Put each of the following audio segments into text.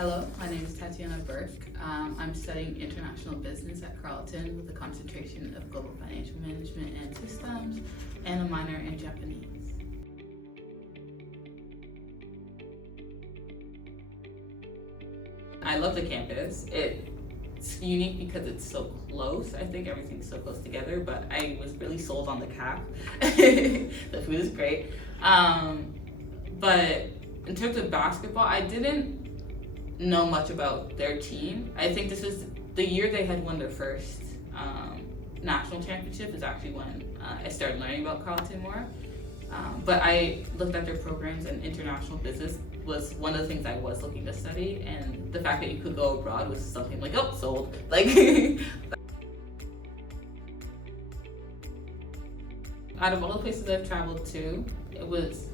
Hello, my name is Tatyanna Burke. I'm studying international business at Carleton with a concentration of global financial management and systems and a minor in Japanese. I love the campus. It's unique because it's so close. I think everything's so close together, but I was really sold on the CAP. The food is great. But in terms of basketball, I didn't know much about their team. I think this was the year they had won their first national championship is actually when I started learning about Carleton more. But I looked at their programs, and international business was one of the things I was looking to study, and the fact that you could go abroad was something like, oh, sold. Like, out of all the places I've traveled to, it was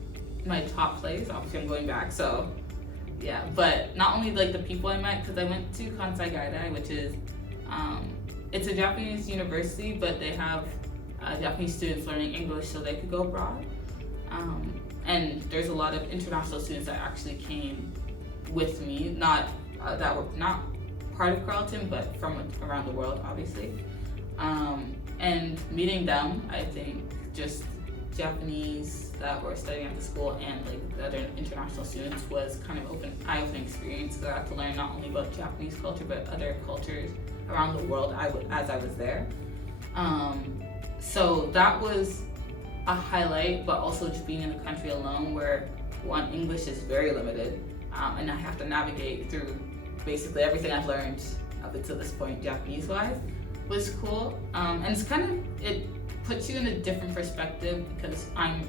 my top place. Obviously, I'm going back, so yeah. But not only like the people I met, because I went to Kansai Gaidai, which is it's a Japanese university, but they have Japanese students learning English so they could go abroad. And there's a lot of international students that actually came with me, not that were not part of Carleton, but from around the world, obviously. And meeting them, I think just Japanese that were studying at the school and like the other international students was kind of eye-opening experience. I got to learn not only about Japanese culture, but other cultures around the world as I was there. So that was a highlight, but also just being in the country alone where one, English is very limited, and I have to navigate through basically everything I've learned up until this point Japanese-wise was cool. And it's it puts you in a different perspective because I'm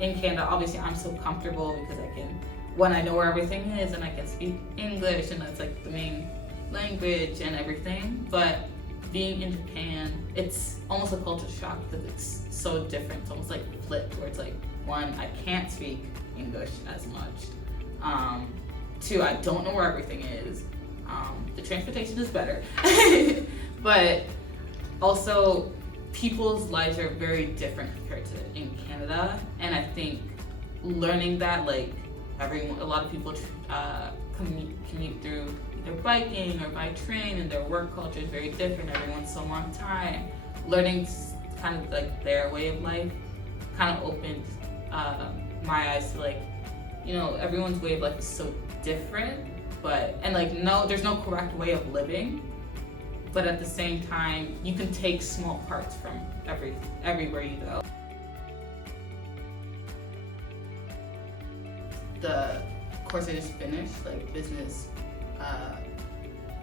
in Canada. Obviously I'm so comfortable because I know where everything is and I can speak English and that's like the main language and everything, but being in Japan, it's almost a culture shock because it's so different. It's almost like flipped, where it's like, one, I can't speak English as much. Two, I don't know where everything is. The transportation is better. But also, people's lives are very different compared to in Canada. And I think learning that, like, a lot of people commute through either biking or by train, and their work culture is very different. Everyone's so on time. Learning kind of like their way of life kind of opened my eyes to like, everyone's way of life is so different, there's no correct way of living, but at the same time, you can take small parts from everywhere you go. The course I just finished, like business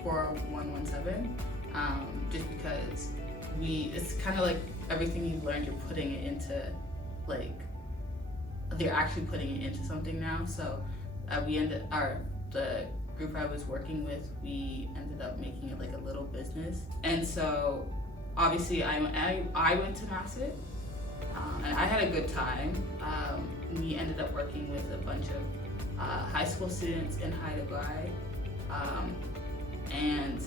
4117, just because it's kind of like everything you've learned, you're putting it into they're actually putting it into something now. So the group I was working with, we ended up making it like a little business. And so obviously I went to Masset, and I had a good time. We ended up working with a bunch of high school students in Haidai. And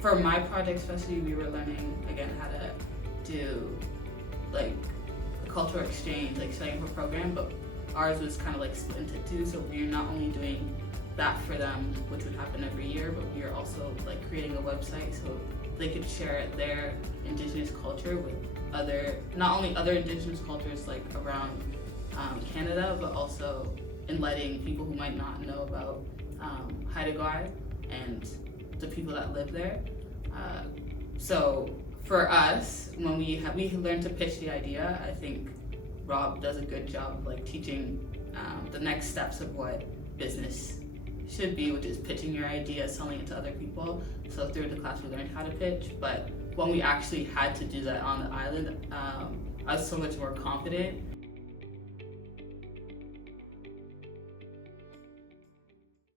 for my project especially, we were learning again how to do like a cultural exchange, like studying for a program, but ours was kind of like split into two. So we are not only doing that for them, which would happen every year, but we are also like creating a website so they could share their indigenous culture with not only other indigenous cultures like around Canada, but also enlightening people who might not know about Haidai and the people that live there. So for us, when we learned to pitch the idea, I think Rob does a good job of like teaching the next steps of what business should be, which is pitching your idea, selling it to other people. So through the class we learned how to pitch, but when we actually had to do that on the island, I was so much more confident